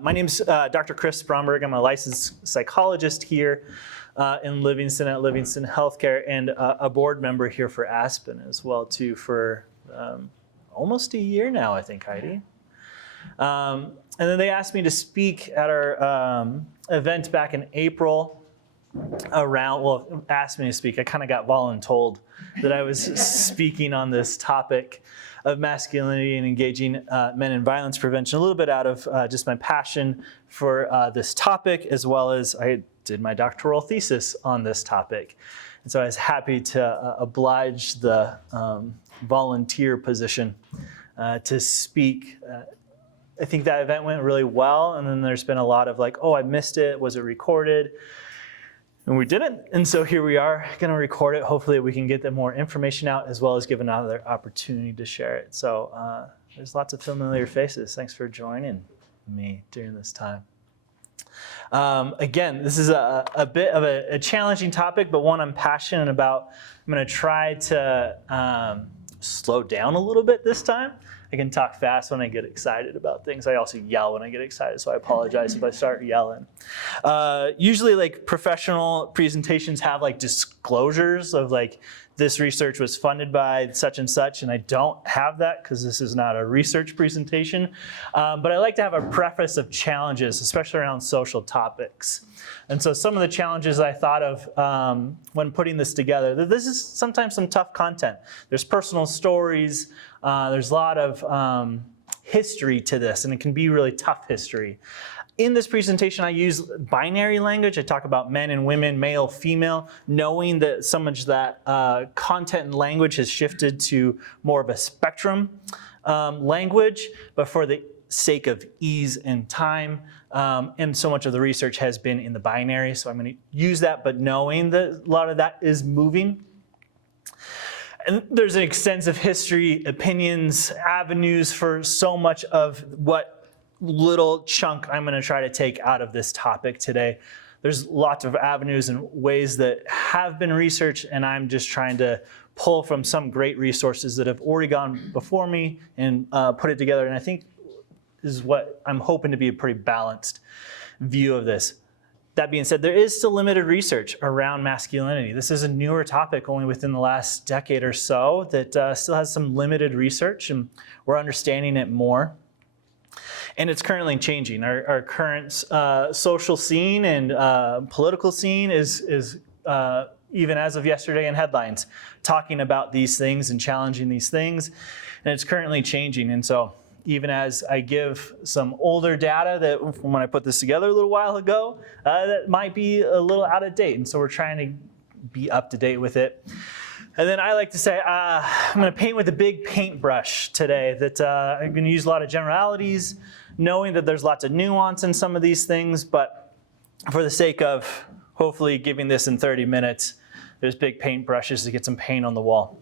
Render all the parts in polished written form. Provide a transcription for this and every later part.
My name's Dr. Chris Bromberg. I'm a licensed psychologist here in Livingston at Livingston Healthcare, and a board member here for ASPEN as well too for almost a year now, I think, Heidi. And then they asked me to speak at our event back in April asked me to speak. I kind of got voluntold that I was speaking on this topic of masculinity and engaging men in violence prevention, a little bit out of just my passion for this topic, as well as I did my doctoral thesis on this topic. And so I was happy to oblige the volunteer position to speak. I think that event went really well, and then there's been a lot of like, oh, I missed it, was it recorded? And we didn't, and so here we are gonna record it. Hopefully we can get more information out as well as give another opportunity to share it. So there's lots of familiar faces. Thanks for joining me during this time. Again, this is a bit of a challenging topic, but one I'm passionate about. I'm gonna try to slow down a little bit this time. I can talk fast when I get excited about things. I also yell when I get excited, so I apologize if I start yelling. Usually like professional presentations have like disclosures of like, this research was funded by such and such, and I don't have that because this is not a research presentation. But I like to have a preface of challenges, especially around social topics. And so some of the challenges I thought of when putting this together, this is sometimes some tough content. There's personal stories, there's a lot of history to this, and it can be really tough history. In this presentation, I use binary language. I talk about men and women, male, female, knowing that so much that content and language has shifted to more of a spectrum language, but for the sake of ease and time, and so much of the research has been in the binary, so I'm going to use that, but knowing that a lot of that is moving. And there's an extensive history, opinions, avenues for so much of what little chunk I'm going to try to take out of this topic today. There's lots of avenues and ways that have been researched, and I'm just trying to pull from some great resources that have already gone before me and put it together. And I think this is what I'm hoping to be a pretty balanced view of this. That being said, there is still limited research around masculinity. This is a newer topic only within the last decade or so that still has some limited research, and we're understanding it more. And it's currently changing. Our current social scene and political scene is even as of yesterday in headlines, talking about these things and challenging these things. And it's currently changing. And so even as I give some older data that from when I put this together a little while ago, that might be a little out of date. And so we're trying to be up to date with it. And then I like to say, I'm going to paint with a big paintbrush today, that I'm going to use a lot of generalities, knowing that there's lots of nuance in some of these things, but for the sake of hopefully giving this in 30 minutes, there's big paintbrushes to get some paint on the wall.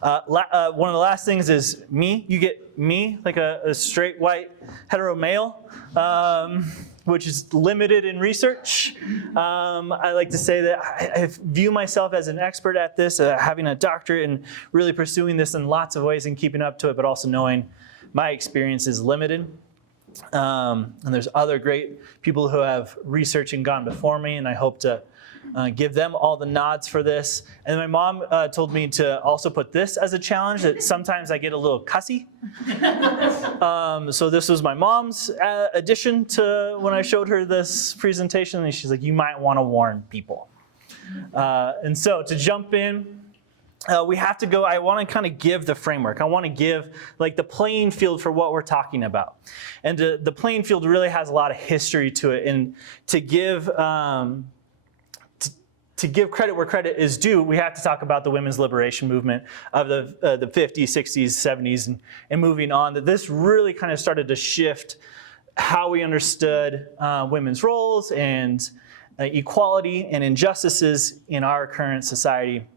One of the last things is me. You get me, like a straight white hetero male, which is limited in research. I like to say that I view myself as an expert at this, having a doctorate and really pursuing this in lots of ways and keeping up to it, but also knowing my experience is limited. And there's other great people who have researched and gone before me, and I hope to give them all the nods for this. And my mom told me to also put this as a challenge, that sometimes I get a little cussy. So this was my mom's addition to when I showed her this presentation, and she's like, you might want to warn people. And so to jump in, we have to go, I want to kind of give the framework. I want to give like the playing field for what we're talking about. And the playing field really has a lot of history to it. And to give credit where credit is due, we have to talk about the women's liberation movement of the 50s, 60s, 70s, and moving on. That this really kind of started to shift how we understood women's roles and equality and injustices in our current society.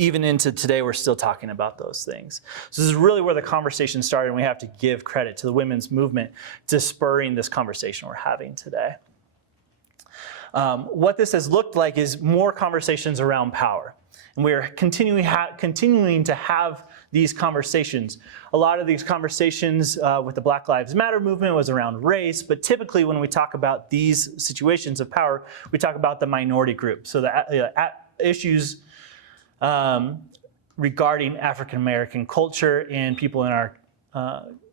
Even into today, we're still talking about those things. So this is really where the conversation started, and we have to give credit to the women's movement to spurring this conversation we're having today. What this has looked like is more conversations around power. And we're continuing to have these conversations. A lot of these conversations with the Black Lives Matter movement was around race, but typically when we talk about these situations of power, we talk about the minority group. So the issues regarding African American culture and people in our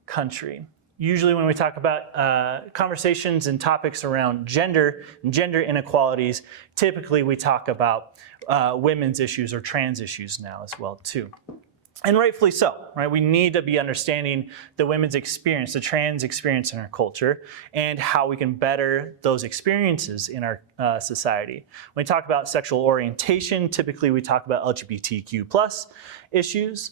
country. Usually when we talk about conversations and topics around gender and gender inequalities, typically we talk about women's issues or trans issues now as well too. And rightfully so, right? We need to be understanding the women's experience, the trans experience in our culture, and how we can better those experiences in our society. When we talk about sexual orientation, typically we talk about LGBTQ+ issues.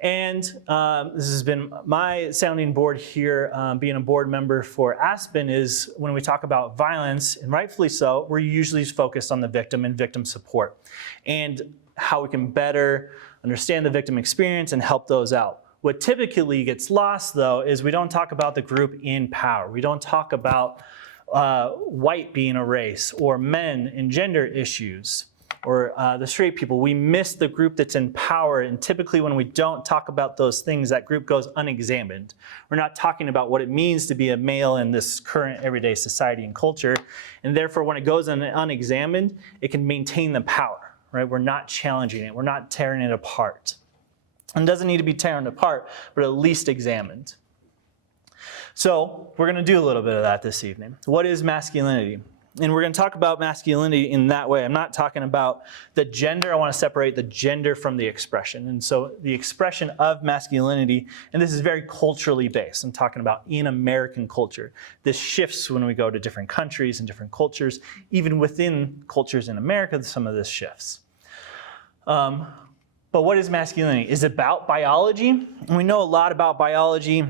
And this has been my sounding board here, being a board member for ASPEN, is when we talk about violence, and rightfully so, we're usually focused on the victim and victim support and how we can better understand the victim experience and help those out. What typically gets lost, though, is we don't talk about the group in power. We don't talk about white being a race, or men and gender issues, or the straight people. We miss the group that's in power, and typically when we don't talk about those things, that group goes unexamined. We're not talking about what it means to be a male in this current everyday society and culture, and therefore when it goes unexamined, it can maintain the power. Right? We're not challenging it. We're not tearing it apart. And it doesn't need to be torn apart, but at least examined. So we're going to do a little bit of that this evening. What is masculinity? And we're going to talk about masculinity in that way. I'm not talking about the gender. I want to separate the gender from the expression. And so the expression of masculinity, and this is very culturally based. I'm talking about in American culture. This shifts when we go to different countries and different cultures. Even within cultures in America, some of this shifts. But what is masculinity? Is it about biology? And we know a lot about biology.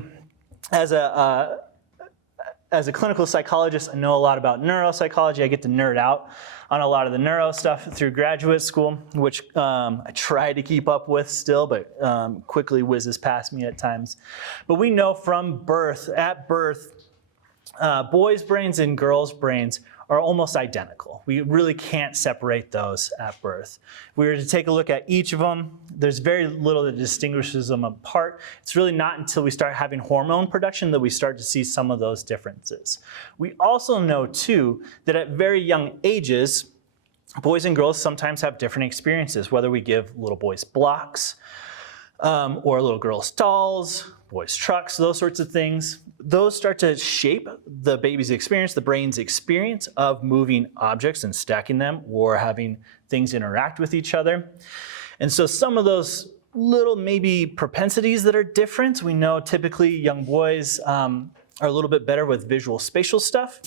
As a clinical psychologist, I know a lot about neuropsychology. I get to nerd out on a lot of the neuro stuff through graduate school, which I try to keep up with still, but quickly whizzes past me at times. But we know from birth, at birth, boys' brains and girls' brains are almost identical. We really can't separate those at birth. If we were to take a look at each of them, there's very little that distinguishes them apart. It's really not until we start having hormone production that we start to see some of those differences. We also know too that at very young ages, boys and girls sometimes have different experiences, whether we give little boys blocks or little girls dolls, boys trucks, those sorts of things. Those start to shape the baby's experience, the brain's experience of moving objects and stacking them or having things interact with each other. And so some of those little maybe propensities that are different, we know typically young boys are a little bit better with visual spatial stuff,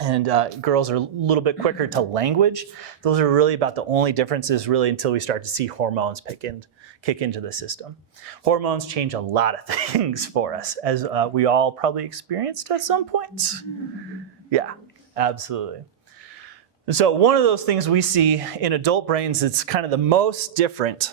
and girls are a little bit quicker to language. Those are really about the only differences really until we start to see hormones kick into the system. Hormones change a lot of things for us, as we all probably experienced at some point. Yeah, absolutely. And so one of those things we see in adult brains that's kind of the most different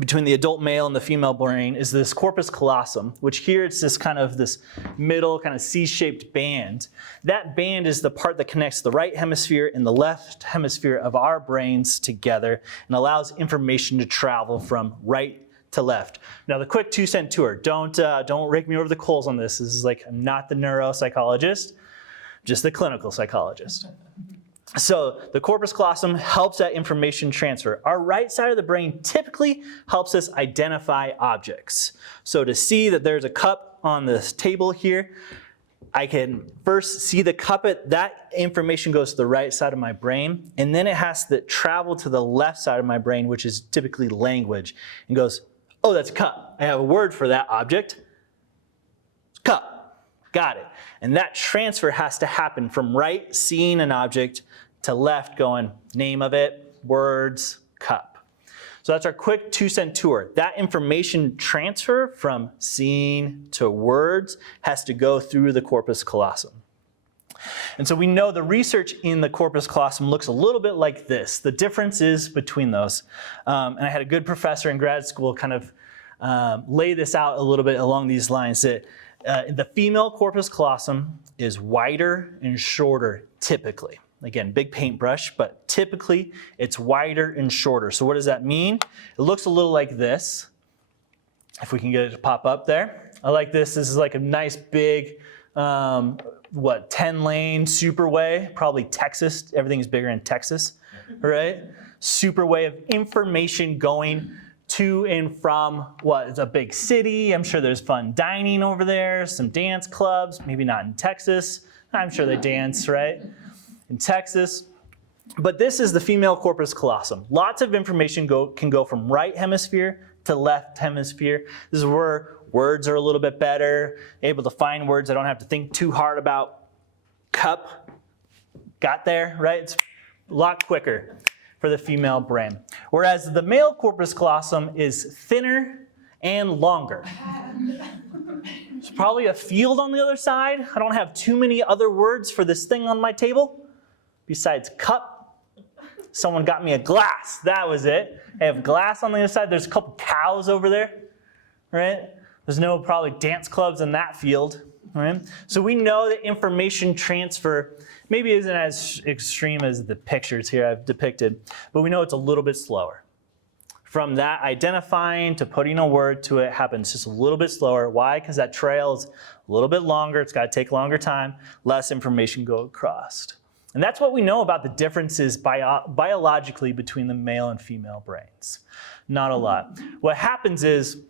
between the adult male and the female brain is this corpus callosum, which here it's this kind of this middle kind of C-shaped band. That band is the part that connects the right hemisphere and the left hemisphere of our brains together and allows information to travel from right to left. Now the quick 2-cent tour, don't rake me over the coals on this. This is like, I'm not the neuropsychologist, just the clinical psychologist. So the corpus callosum helps that information transfer. Our right side of the brain typically helps us identify objects. So to see that there's a cup on this table here, I can first see the cup, that information goes to the right side of my brain, and then it has to travel to the left side of my brain, which is typically language, and goes, oh, that's a cup. I have a word for that object. Cup. Got it. And that transfer has to happen from right, seeing an object, to left, going, name of it, words, cup. So that's our quick 2-cent tour. That information transfer from seeing to words has to go through the corpus callosum. And so we know the research in the corpus callosum looks a little bit like this. The difference is between those. And I had a good professor in grad school kind of lay this out a little bit along these lines, that the female corpus callosum is wider and shorter typically. Again, big paintbrush, but typically it's wider and shorter. So what does that mean? It looks a little like this. If we can get it to pop up there. I like this. This is like a nice big, 10-lane superway, probably Texas. Everything's bigger in Texas, right? Superway of information going to and from it's a big city. I'm sure there's fun dining over there, some dance clubs, maybe not in Texas. I'm sure they dance, right? In Texas. But this is the female corpus callosum. Lots of information can go from right hemisphere to left hemisphere. This is where words are a little bit better, able to find words I don't have to think too hard about. Cup, got there, right? It's a lot quicker for the female brain. Whereas the male corpus callosum is thinner and longer. There's probably a field on the other side. I don't have too many other words for this thing on my table besides cup. Someone got me a glass. That was it. I have glass on the other side. There's a couple cows over there, right? There's no probably dance clubs in that field, right? So we know that information transfer maybe isn't as extreme as the pictures here I've depicted, but we know it's a little bit slower. From that identifying to putting a word to it happens just a little bit slower. Why? Because that trail is a little bit longer. It's got to take longer time, less information go across. And that's what we know about the differences biologically between the male and female brains. Not a lot. What happens is,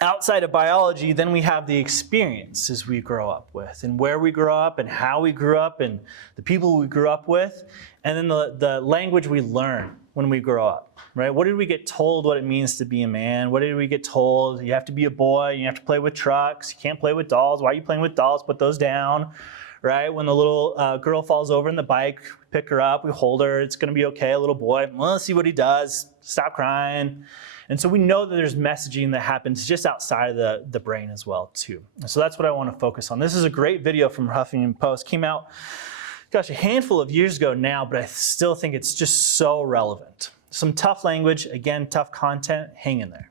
outside of biology, then we have the experiences we grow up with, and where we grow up, and how we grew up, and the people we grew up with, and then the language we learn when we grow up, right? What did we get told what it means to be a man? What did we get told? You have to be a boy, you have to play with trucks, you can't play with dolls. Why are you playing with dolls? Put those down. Right? When the little girl falls over in the bike, we pick her up, we hold her, it's gonna be okay, a little boy, well, let's see what he does, stop crying. And so we know that there's messaging that happens just outside of the brain as well, too. And so that's what I wanna focus on. This is a great video from Huffington Post, came out, gosh, a handful of years ago now, but I still think it's just so relevant. Some tough language, again, tough content, hang in there.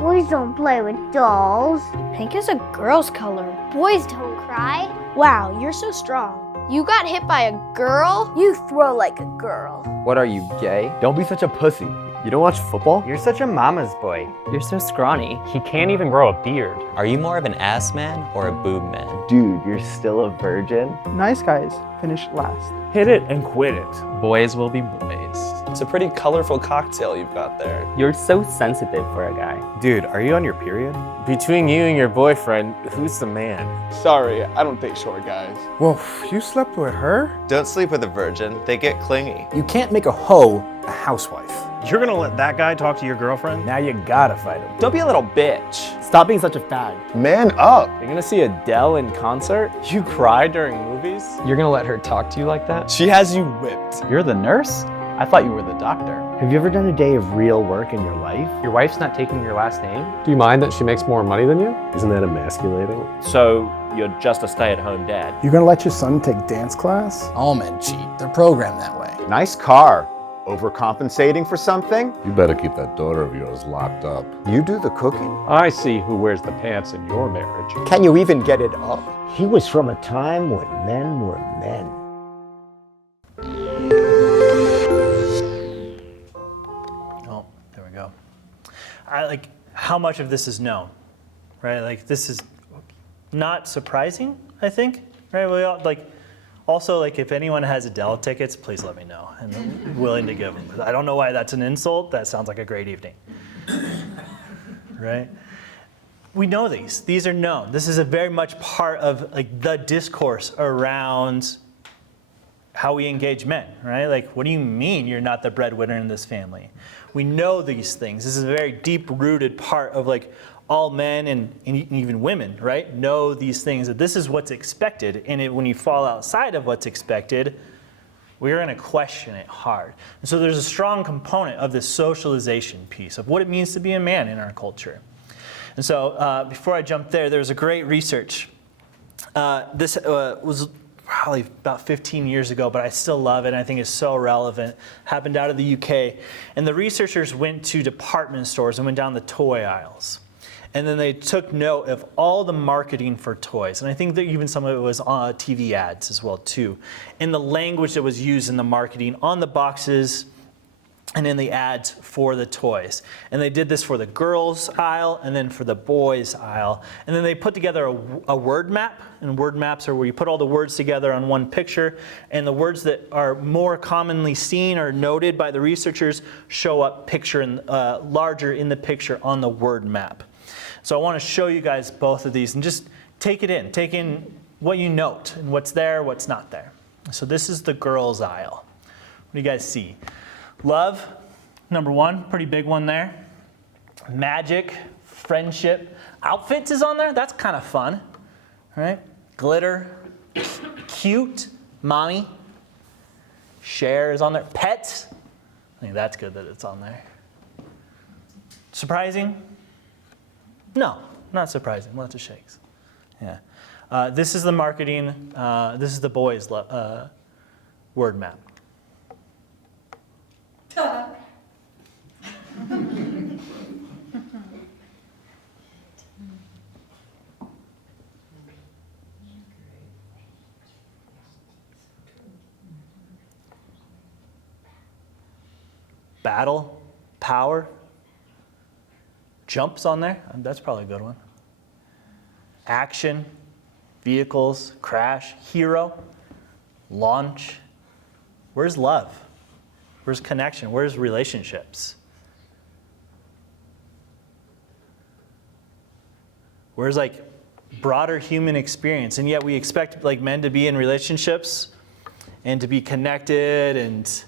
Boys don't play with dolls. Pink is a girl's color. Boys don't cry. Wow, you're so strong. You got hit by a girl? You throw like a girl. What are you, gay? Don't be such a pussy. You don't watch football? You're such a mama's boy. You're so scrawny. He can't even grow a beard. Are you more of an ass man or a boob man? Dude, you're still a virgin? Nice guys finish last. Hit it and quit it. Boys will be boys. It's a pretty colorful cocktail you've got there. You're so sensitive for a guy. Dude, are you on your period? Between you and your boyfriend, who's the man? Sorry, I don't date short guys. Whoa, you slept with her? Don't sleep with a virgin. They get clingy. You can't make a hoe a housewife. You're gonna let that guy talk to your girlfriend? Now you gotta fight him. Don't be a little bitch. Stop being such a fag. Man up! You're gonna see Adele in concert? You cry during movies? You're gonna let her talk to you like that? She has you whipped. You're the nurse? I thought you were the doctor. Have you ever done a day of real work in your life? Your wife's not taking your last name? Do you mind that she makes more money than you? Isn't that emasculating? So you're just a stay-at-home dad? You gonna let your son take dance class? All men cheat. They're programmed that way. Nice car. Overcompensating for something? You better keep that daughter of yours locked up. You do the cooking? I see who wears the pants in your marriage. Can you even get it up? He was from a time when men were men. Oh, there we go. I like how much of this is known, right? Like this is not surprising, I think, right? We all, also, if anyone has Adele tickets, please let me know. I'm willing to give them. I don't know why that's an insult. That sounds like a great evening, right? We know these. These are known. This is a very much part of the discourse around how we engage men, right? What do you mean you're not the breadwinner in this family? We know these things. This is a very deep-rooted part of all men and even women, right, know these things, that this is what's expected. And when you fall outside of what's expected, we're going to question it hard. And so there's a strong component of this socialization piece of what it means to be a man in our culture. And so before I jump there, there's a great research. This was probably about 15 years ago, but I still love it, and I think it's so relevant. Happened out of the UK. And the researchers went to department stores and went down the toy aisles. And then they took note of all the marketing for toys. And I think that even some of it was on TV ads as well too. And the language that was used in the marketing on the boxes and in the ads for the toys. And they did this for the girls aisle and then for the boys aisle. And then they put together a word map. And word maps are where you put all the words together on one picture. And the words that are more commonly seen or noted by the researchers show up larger in the picture on the word map. So I want to show you guys both of these and just take it in. Take in what you note and what's there, what's not there. So this is the girls aisle. What do you guys see? Love, number one, pretty big one there. Magic, friendship. Outfits is on there. That's kind of fun, right? Glitter, cute, mommy. Share is on there. Pets. I think that's good that it's on there. Surprising? No, not surprising. Lots of shakes. Yeah. This is the marketing. This is the boys' word map. Battle, power, jumps on there. That's probably a good one. Action, vehicles, crash, hero, launch. Where's love? Where's connection? Where's relationships? Where's like broader human experience? And yet we expect like men to be in relationships and to be connected and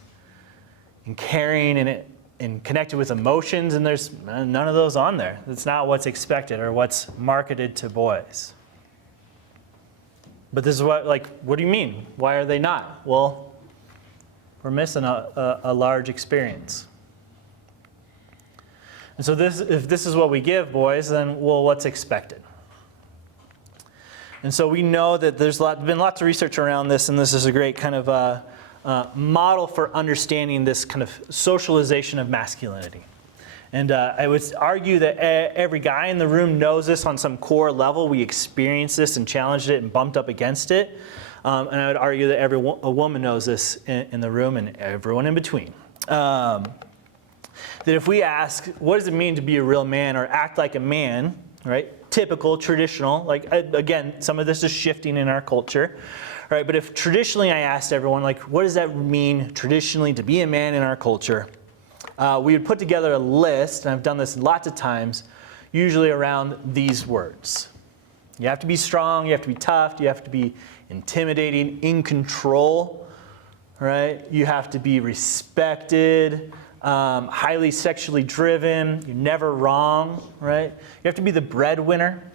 caring and connected with emotions, and there's none of those on there. That's not what's expected or what's marketed to boys. But this is what do you mean? Why are they not? Well, we're missing a large experience. And so if this is what we give boys, then well, what's expected? And so we know that there's been lots of research around this, and this is a great kind of model for understanding this kind of socialization of masculinity. And I would argue that every guy in the room knows this on some core level. We experienced this and challenged it and bumped up against it. And I would argue that a woman knows this in the room and everyone in between. That if we ask, what does it mean to be a real man or act like a man, right? Typical, traditional, like again, some of this is shifting in our culture. Right, but if traditionally I asked everyone, like, what does that mean traditionally to be a man in our culture? We would put together a list, and I've done this lots of times, usually around these words. You have to be strong, you have to be tough, you have to be intimidating, in control, right? You have to be respected, highly sexually driven, you're never wrong, right? You have to be the breadwinner,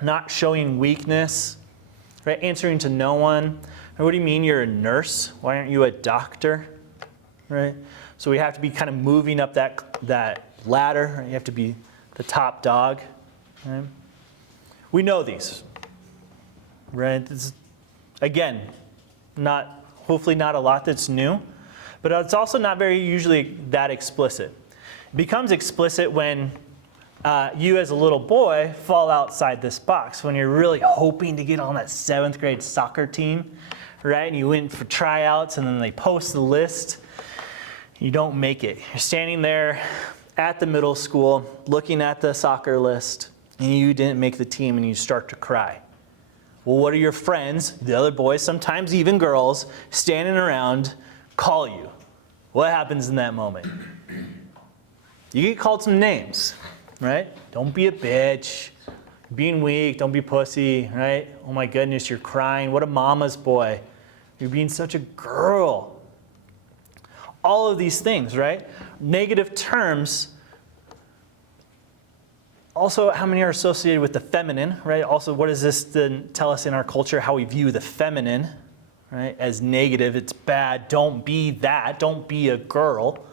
not showing weakness. Right, answering to no one. What do you mean you're a nurse? Why aren't you a doctor? Right? So we have to be kind of moving up that ladder. Right? You have to be the top dog. Right? We know these. Right? This is, again, hopefully not a lot that's new, but it's also not very usually that explicit. It becomes explicit when you as a little boy fall outside this box when you're really hoping to get on that 7th grade soccer team, right? And you went for tryouts and then they post the list. You don't make it. You're standing there at the middle school looking at the soccer list and you didn't make the team and you start to cry. Well, what are your friends, the other boys, sometimes even girls, standing around call you? What happens in that moment? You get called some names. Right? Don't be a bitch. Being weak, don't be pussy, right? Oh my goodness, you're crying. What a mama's boy. You're being such a girl. All of these things, right? Negative terms. Also, how many are associated with the feminine, right? Also, what does this then tell us in our culture, how we view the feminine, right? As negative, it's bad. Don't be that. Don't be a girl.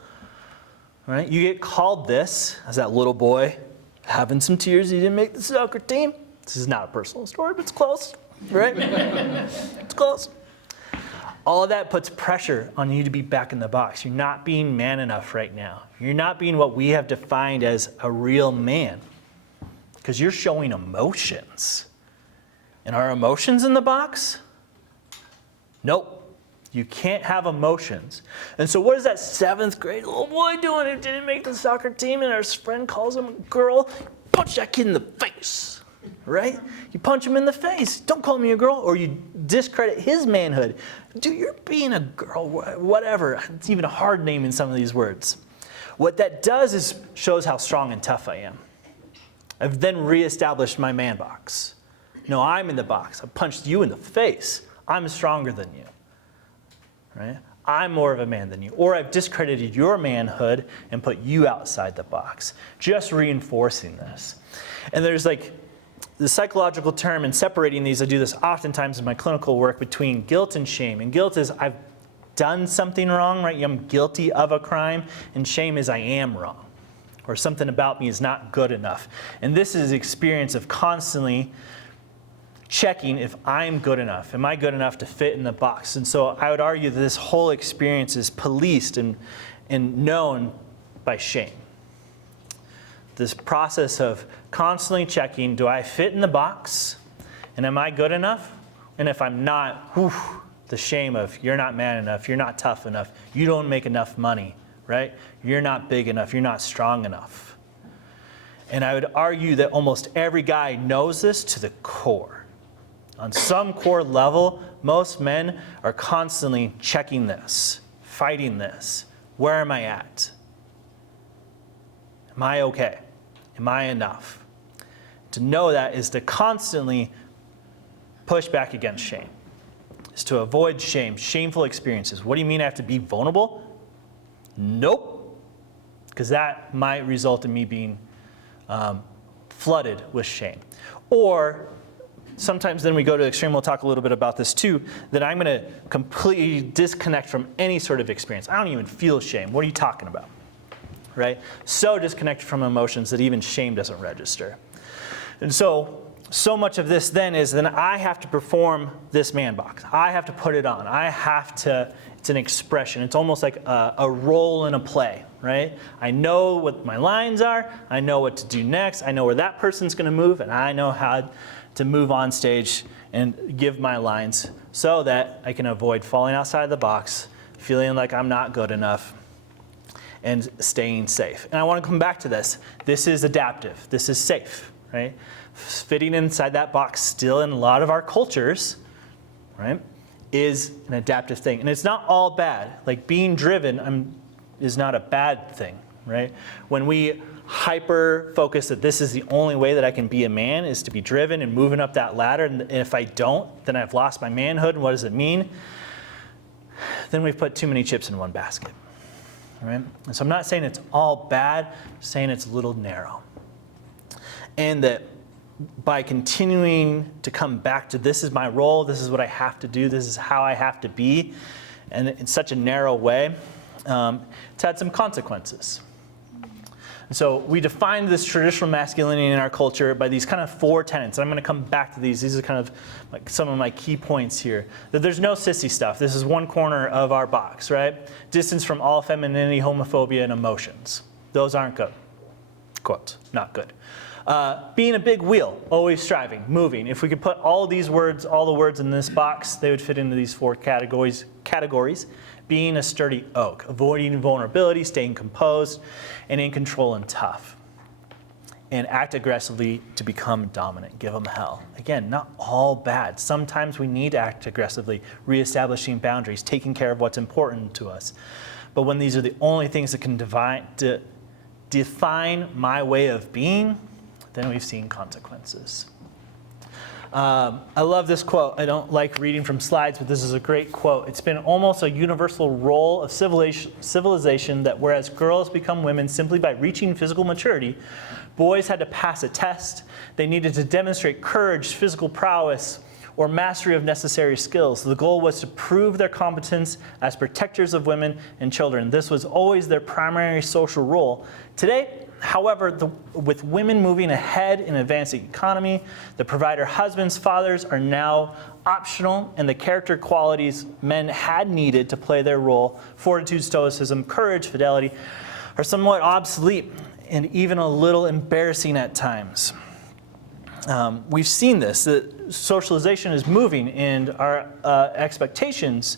Right? You get called this as that little boy having some tears. You didn't make the soccer team. This is not a personal story, but it's close, right? It's close. All of that puts pressure on you to be back in the box. You're not being man enough right now. You're not being what we have defined as a real man. because you're showing emotions. And are emotions in the box? Nope. You can't have emotions. And so what is that 7th grade little boy doing who didn't make the soccer team and our friend calls him a girl? Punch that kid in the face, right? You punch him in the face. Don't call me a girl, or you discredit his manhood. Dude, you're being a girl, whatever. It's even hard naming some of these words. What that does is shows how strong and tough I am. I've then reestablished my man box. No, I'm in the box. I punched you in the face. I'm stronger than you. Right? I'm more of a man than you. Or I've discredited your manhood and put you outside the box, just reinforcing this. And there's like the psychological term in separating these, I do this oftentimes in my clinical work, between guilt and shame. And guilt is I've done something wrong, right? I'm guilty of a crime. And shame is I am wrong, or something about me is not good enough. And this is the experience of constantly checking if I'm good enough. Am I good enough to fit in the box? And so I would argue that this whole experience is policed and known by shame. This process of constantly checking, do I fit in the box? And am I good enough? And if I'm not, whew, the shame of you're not man enough, you're not tough enough, you don't make enough money, right? You're not big enough, you're not strong enough. And I would argue that almost every guy knows this to the core. On some core level, most men are constantly checking this, fighting this. Where am I at? Am I okay? Am I enough? To know that is to constantly push back against shame. Is to avoid shame, shameful experiences. What do you mean I have to be vulnerable? Nope. Because that might result in me being flooded with shame. Or sometimes then we go to the extreme, we'll talk a little bit about this too, that I'm going to completely disconnect from any sort of experience. I don't even feel shame. What are you talking about? Right? So disconnected from emotions that even shame doesn't register. And so much of this then is then I have to perform this man box. I have to put it on. I have to, it's an expression. It's almost like a role in a play, right? I know what my lines are. I know what to do next. I know where that person's going to move, and I know how to move on stage and give my lines so that I can avoid falling outside the box, feeling like I'm not good enough, and staying safe. And I want to come back to this. This is adaptive. This is safe, right? Fitting inside that box still in a lot of our cultures, right, is an adaptive thing. And it's not all bad. Like being driven is not a bad thing, right? When we hyper focus that this is the only way that I can be a man is to be driven and moving up that ladder, and if I don't, then I've lost my manhood. And what does it mean? Then we've put too many chips in one basket, right? And so I'm not saying it's all bad, I'm saying it's a little narrow. And that by continuing to come back to this is my role, this is what I have to do, this is how I have to be, and in such a narrow way, it's had some consequences. So we define this traditional masculinity in our culture by these kind of 4 tenets. And I'm going to come back to these. These are kind of like some of my key points here. That there's no sissy stuff. This is one corner of our box, right? Distance from all femininity, homophobia, and emotions. Those aren't good. Quote, not good. Being a big wheel, always striving, moving. If we could put all these words, all the words in this box, they would fit into these 4 categories. Being a sturdy oak, avoiding vulnerability, staying composed, and in control and tough. And act aggressively to become dominant, give them hell. Again, not all bad. Sometimes we need to act aggressively, reestablishing boundaries, taking care of what's important to us. But when these are the only things that can define my way of being, then we've seen consequences. I love this quote. I don't like reading from slides, but this is a great quote. It's been almost a universal role of civilization that whereas girls become women simply by reaching physical maturity, boys had to pass a test. They needed to demonstrate courage, physical prowess, or mastery of necessary skills. The goal was to prove their competence as protectors of women and children. This was always their primary social role. Today, however, with women moving ahead in advancing economy, the provider husbands, fathers are now optional, and the character qualities men had needed to play their role, fortitude, stoicism, courage, fidelity, are somewhat obsolete and even a little embarrassing at times. we've seen this. That socialization is moving, and our expectations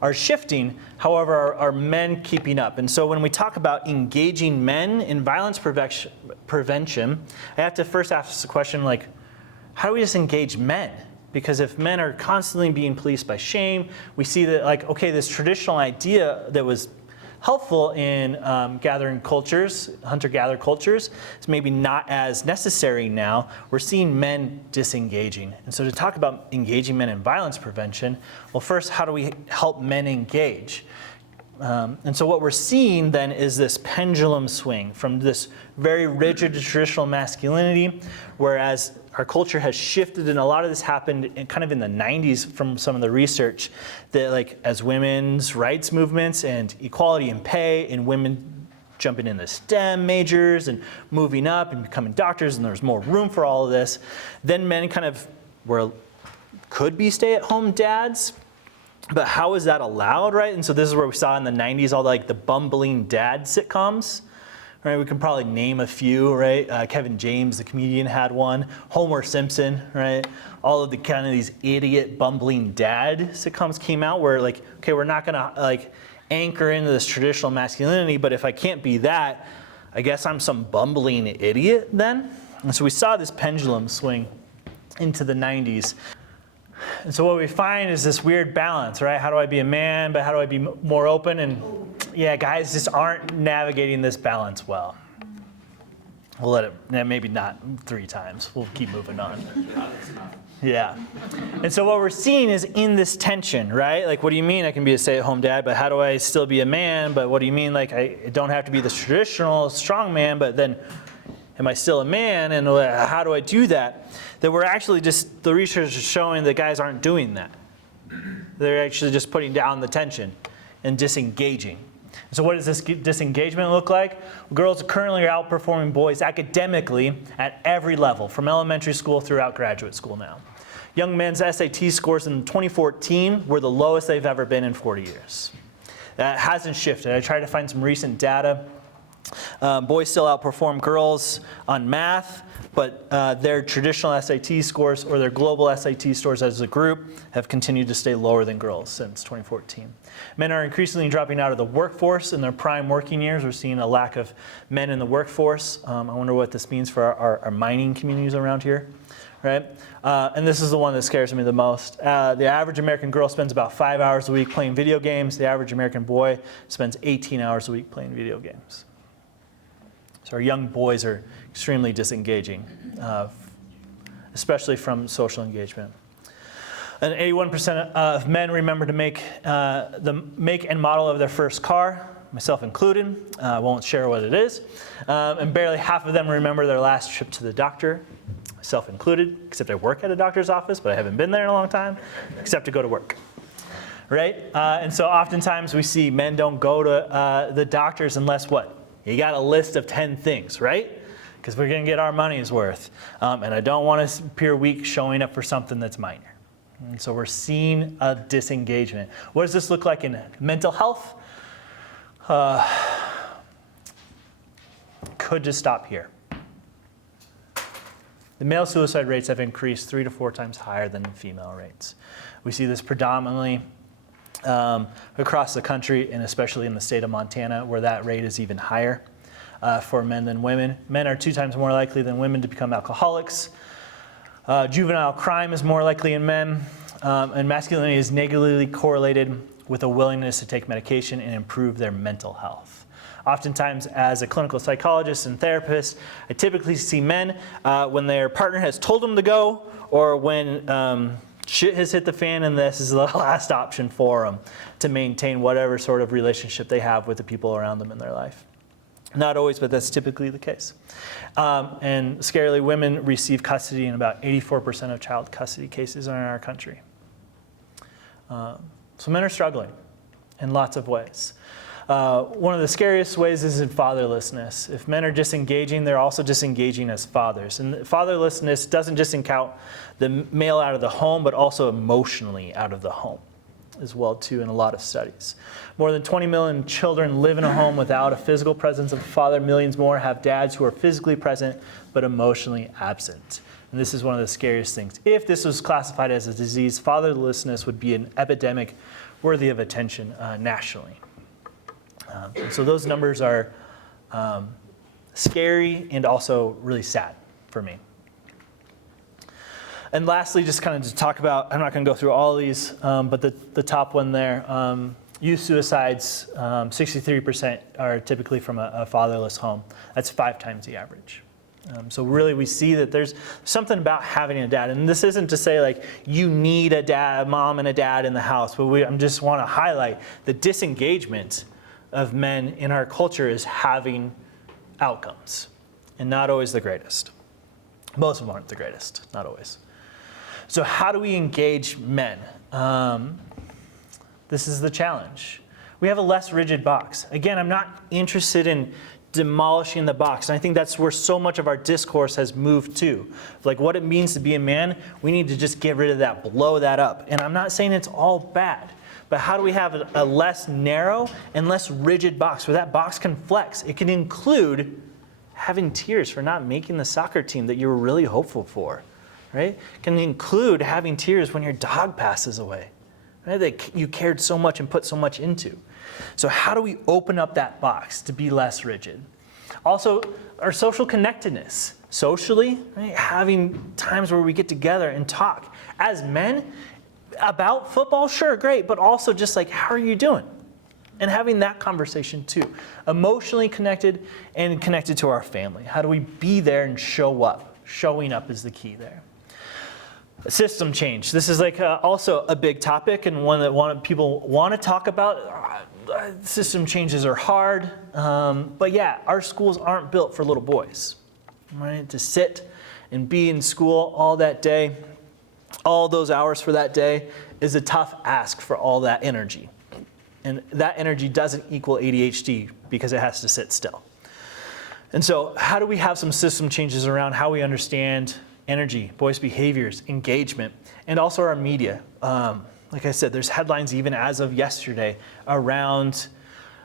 are shifting. However, are men keeping up? And so when we talk about engaging men in violence prevention, I have to first ask the question, like, how do we just engage men? Because if men are constantly being policed by shame, we see that, like, okay, this traditional idea that was helpful in gathering cultures, hunter-gatherer cultures, is maybe not as necessary now. We're seeing men disengaging. And so to talk about engaging men in violence prevention, well, first, how do we help men engage? And so what we're seeing then is this pendulum swing from this very rigid traditional masculinity, whereas our culture has shifted, and a lot of this happened kind of in the 90s from some of the research, that like as women's rights movements and equality in pay and women jumping into STEM majors and moving up and becoming doctors, and there's more room for all of this, then men kind of could be stay-at-home dads. But how is that allowed, right? And so this is where we saw in the 90s all the bumbling dad sitcoms, right? We can probably name a few, right? Kevin James, the comedian, had one. Homer Simpson, right? All of the kind of these idiot bumbling dad sitcoms came out where like, okay, we're not gonna anchor into this traditional masculinity, but if I can't be that, I guess I'm some bumbling idiot then. And so we saw this pendulum swing into the 90s. And so what we find is this weird balance, right? How do I be a man, but how do I be more open? And yeah, guys just aren't navigating this balance well. We'll let it, maybe not 3 times. We'll keep moving on. Yeah. And so what we're seeing is in this tension, right? Like, what do you mean I can be a stay-at-home dad, but how do I still be a man? But what do you mean, like, I don't have to be this traditional strong man, but then am I still a man? And how do I do that? That we're actually just, the research is showing that guys aren't doing that. They're actually just putting down the tension and disengaging. So what does this disengagement look like? Girls currently are outperforming boys academically at every level, from elementary school throughout graduate school now. Young men's SAT scores in 2014 were the lowest they've ever been in 40 years. That hasn't shifted. I tried to find some recent data. Boys still outperform girls on math, but their traditional SAT scores or their global SAT scores as a group have continued to stay lower than girls since 2014. Men are increasingly dropping out of the workforce in their prime working years. We're seeing a lack of men in the workforce. I wonder what this means for our mining communities around here, right? And this is the one that scares me the most. The average American girl spends about 5 hours a week playing video games. The average American boy spends 18 hours a week playing video games. So our young boys are extremely disengaging, especially from social engagement. And 81% of men remember to make the make and model of their first car, myself included. I won't share what it is. And barely half of them remember their last trip to the doctor, myself included, except I work at a doctor's office, but I haven't been there in a long time, except to go to work. Right? And so oftentimes we see men don't go to the doctors unless what? You got a list of 10 things, right? Because we're going to get our money's worth. And I don't want to appear weak showing up for something that's minor. And so we're seeing a disengagement. What does this look like in mental health? Could just stop here. The male suicide rates have increased 3 to 4 times higher than the female rates. We see this predominantly across the country, and especially in the state of Montana, where that rate is even higher for men than women. Men are 2 times more likely than women to become alcoholics. Juvenile crime is more likely in men, and masculinity is negatively correlated with a willingness to take medication and improve their mental health. Oftentimes, as a clinical psychologist and therapist, I typically see men when their partner has told them to go, or when shit has hit the fan and this is the last option for them to maintain whatever sort of relationship they have with the people around them in their life. Not always, but that's typically the case. And scarily, women receive custody in about 84% of child custody cases in our country. So men are struggling in lots of ways. One of the scariest ways is in fatherlessness. If men are disengaging, they're also disengaging as fathers. And fatherlessness doesn't just count the male out of the home, but also emotionally out of the home as well, too, in a lot of studies. More than 20 million children live in a home without a physical presence of a father. Millions more have dads who are physically present but emotionally absent. And this is one of the scariest things. If this was classified as a disease, fatherlessness would be an epidemic worthy of attention nationally. So those numbers are scary and also really sad for me. And lastly, just kind of to talk about, I'm not going to go through all of these, but the top one there, youth suicides, 63% are typically from a fatherless home. That's 5 times the average. So really we see that there's something about having a dad. And this isn't to say like you need a dad, a mom and a dad in the house, but I just want to highlight the disengagement of men in our culture is having outcomes and not always the greatest. Most of them aren't the greatest, not always. So how do we engage men? This is the challenge. We have a less rigid box. Again, I'm not interested in demolishing the box. And I think that's where so much of our discourse has moved to. Like what it means to be a man, we need to just get rid of that, blow that up. And I'm not saying it's all bad, but how do we have a less narrow and less rigid box where that box can flex? It can include having tears for not making the soccer team that you were really hopeful for, right? It can include having tears when your dog passes away, right? That you cared so much and put so much into. So how do we open up that box to be less rigid? Also, our social connectedness. Socially, right? Having times where we get together and talk. As men, about football, sure, great, but also just like, how are you doing? And having that conversation too. Emotionally connected and connected to our family. How do we be there and show up? Showing up is the key there. System change. This is like also a big topic and one that people want to talk about. System changes are hard, but yeah, our schools aren't built for little boys, right? To sit and be in school all that day, all those hours for that day is a tough ask for all that energy. And that energy doesn't equal ADHD because it has to sit still. And so how do we have some system changes around how we understand energy, boys' behaviors, engagement, and also our media? Like I said, there's headlines even as of yesterday around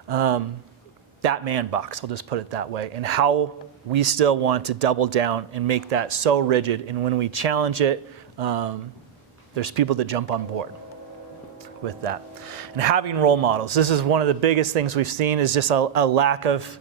that man box, I'll just put it that way, and how we still want to double down and make that so rigid. And when we challenge it, there's people that jump on board with that. And having role models. This is one of the biggest things we've seen is just a lack of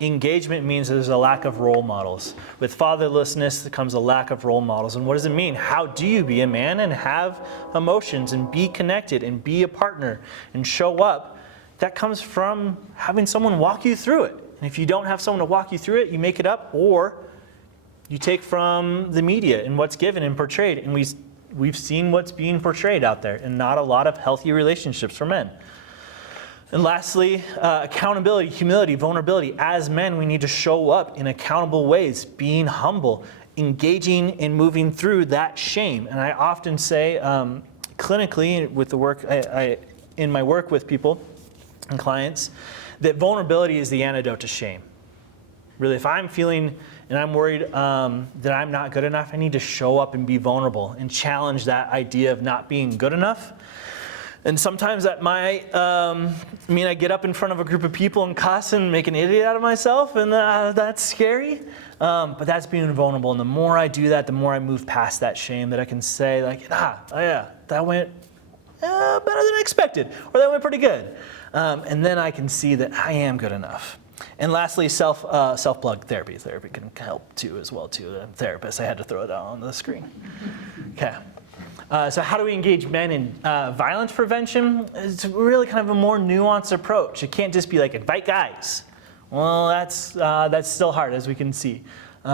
engagement means there's a lack of role models. With fatherlessness comes a lack of role models. And what does it mean? How do you be a man and have emotions and be connected and be a partner and show up? That comes from having someone walk you through it. And if you don't have someone to walk you through it, you make it up or you take from the media and what's given and portrayed. And we've seen what's being portrayed out there and not a lot of healthy relationships for men. And lastly, accountability, humility, vulnerability. As men, we need to show up in accountable ways, being humble, engaging and moving through that shame. And I often say, clinically, with the work in my work with people and clients, that vulnerability is the antidote to shame. Really, if I'm feeling and I'm worried that I'm not good enough, I need to show up and be vulnerable and challenge that idea of not being good enough. And sometimes that might mean I get up in front of a group of people and cuss and make an idiot out of myself, and that's scary. But that's being vulnerable. And the more I do that, the more I move past that shame, that I can say like, oh yeah, that went better than expected, or that went pretty good. And then I can see that I am good enough. And lastly, self-plug therapy. Therapy can help too as well too. The therapist, I had to throw it out on the screen. Okay. So how do we engage men in violence prevention? It's really kind of a more nuanced approach. It can't just be like invite guys. Well, that's still hard, as we can see. We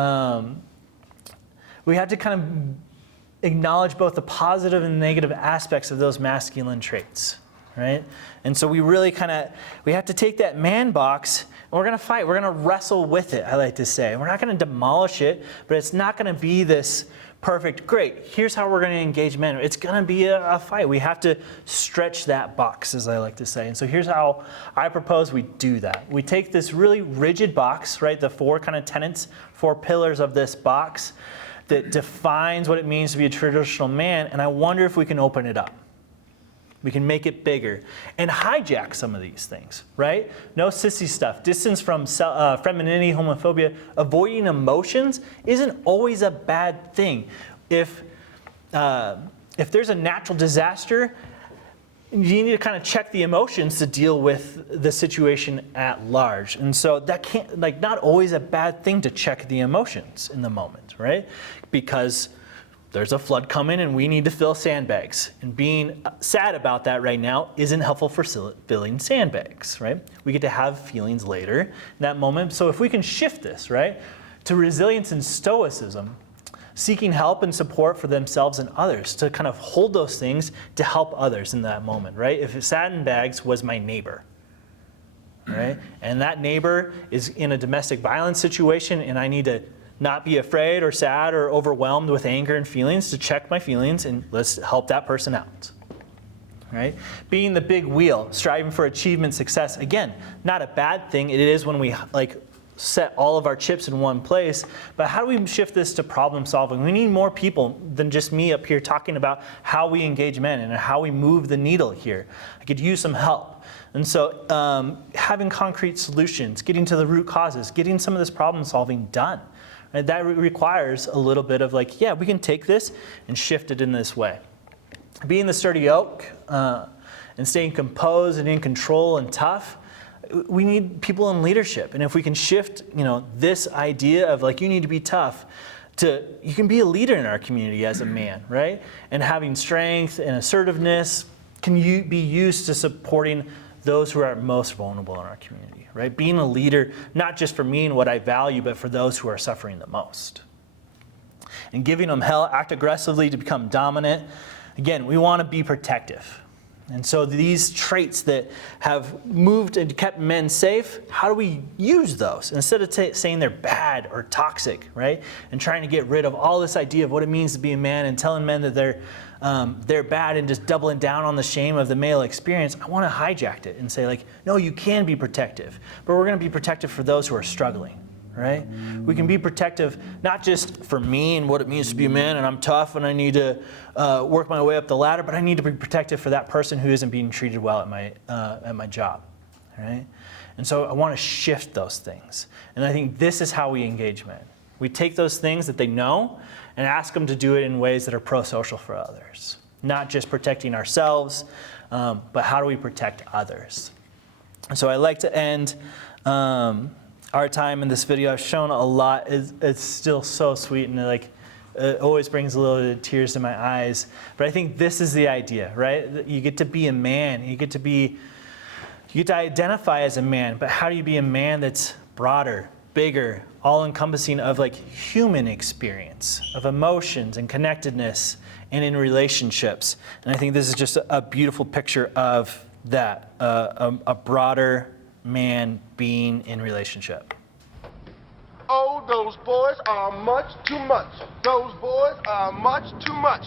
have to kind of acknowledge both the positive and negative aspects of those masculine traits, right? And so we really we have to take that man box and we're gonna fight. We're gonna wrestle with it, I like to say. We're not gonna demolish it, but it's not gonna be this perfect, great, here's how we're going to engage men. It's going to be a fight. We have to stretch that box, as I like to say. And so here's how I propose we do that. We take this really rigid box, right, the 4 kind of tenets, 4 pillars of this box that defines what it means to be a traditional man, and I wonder if we can open it up. We can make it bigger and hijack some of these things, right? No sissy stuff. Distance from femininity, homophobia, avoiding emotions isn't always a bad thing. If there's a natural disaster, you need to kind of check the emotions to deal with the situation at large. And so that can't, like, not always a bad thing to check the emotions in the moment, right? Because there's a flood coming and we need to fill sandbags. And being sad about that right now isn't helpful for filling sandbags, right? We get to have feelings later in that moment. So if we can shift this, right, to resilience and stoicism, seeking help and support for themselves and others, to kind of hold those things to help others in that moment, right? If sandbags was my neighbor, right? And that neighbor is in a domestic violence situation and I need to not be afraid or sad or overwhelmed with anger and feelings, to check my feelings and let's help that person out, right? Being the big wheel, striving for achievement, success, again, not a bad thing. It is when we set all of our chips in one place, but how do we shift this to problem solving? We need more people than just me up here talking about how we engage men and how we move the needle here. I could use some help. And so having concrete solutions, getting to the root causes, getting some of this problem solving done. And that requires a little bit of yeah, we can take this and shift it in this way. Being the sturdy oak and staying composed and in control and tough, we need people in leadership. And if we can shift, this idea of you need to be tough to, you can be a leader in our community as a man, right? And having strength and assertiveness can be used to supporting those who are most vulnerable in our community, right? Being a leader, not just for me and what I value, but for those who are suffering the most. And giving them hell, act aggressively to become dominant. Again, we want to be protective. And so these traits that have moved and kept men safe, how do we use those? Instead of saying they're bad or toxic, right? And trying to get rid of all this idea of what it means to be a man and telling men that they're bad and just doubling down on the shame of the male experience, I want to hijack it and say no, you can be protective, but we're going to be protective for those who are struggling. Right? We can be protective, not just for me and what it means to be a man and I'm tough and I need to work my way up the ladder, but I need to be protective for that person who isn't being treated well at my job. Right? And so I want to shift those things. And I think this is how we engage men. We take those things that they know and ask them to do it in ways that are pro-social for others. Not just protecting ourselves, but how do we protect others? And so I like to end our time in this video. I've shown a lot. It's still so sweet and it always brings a little bit of tears to my eyes. But I think this is the idea, right? You get to be a man. You get to identify as a man. But how do you be a man that's broader, bigger, all-encompassing of human experience, of emotions and connectedness and in relationships? And I think this is just a beautiful picture of that, a broader man being in relationship. Oh, those boys are much too much. Those boys are much too much.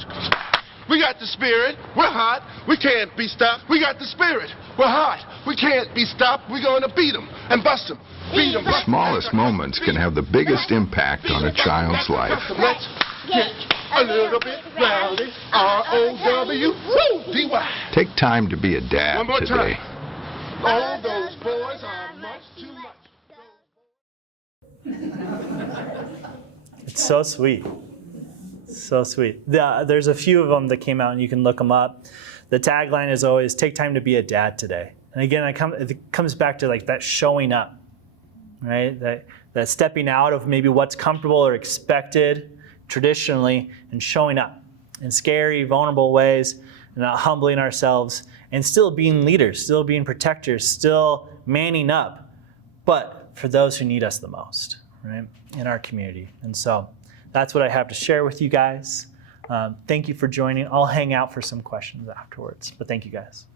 We got the spirit. We're hot. We can't be stopped. We got the spirit. We're hot. We can't be stopped. We're going to beat them and bust them. Beat them. The smallest moments can have the biggest impact on a child's life. Let's get a little bit rowdy. R-O-W-D-Y. Take time to be a dad One more today. time. All those boys are much too much. It's so sweet. So sweet. There's a few of them that came out and you can look them up. The tagline is always, take time to be a dad today. And again, it comes back to that showing up, right? That stepping out of maybe what's comfortable or expected traditionally and showing up in scary, vulnerable ways and not humbling ourselves and still being leaders, still being protectors, still manning up, but for those who need us the most, right, in our community. And so that's what I have to share with you guys. Thank you for joining. I'll hang out for some questions afterwards, but thank you guys.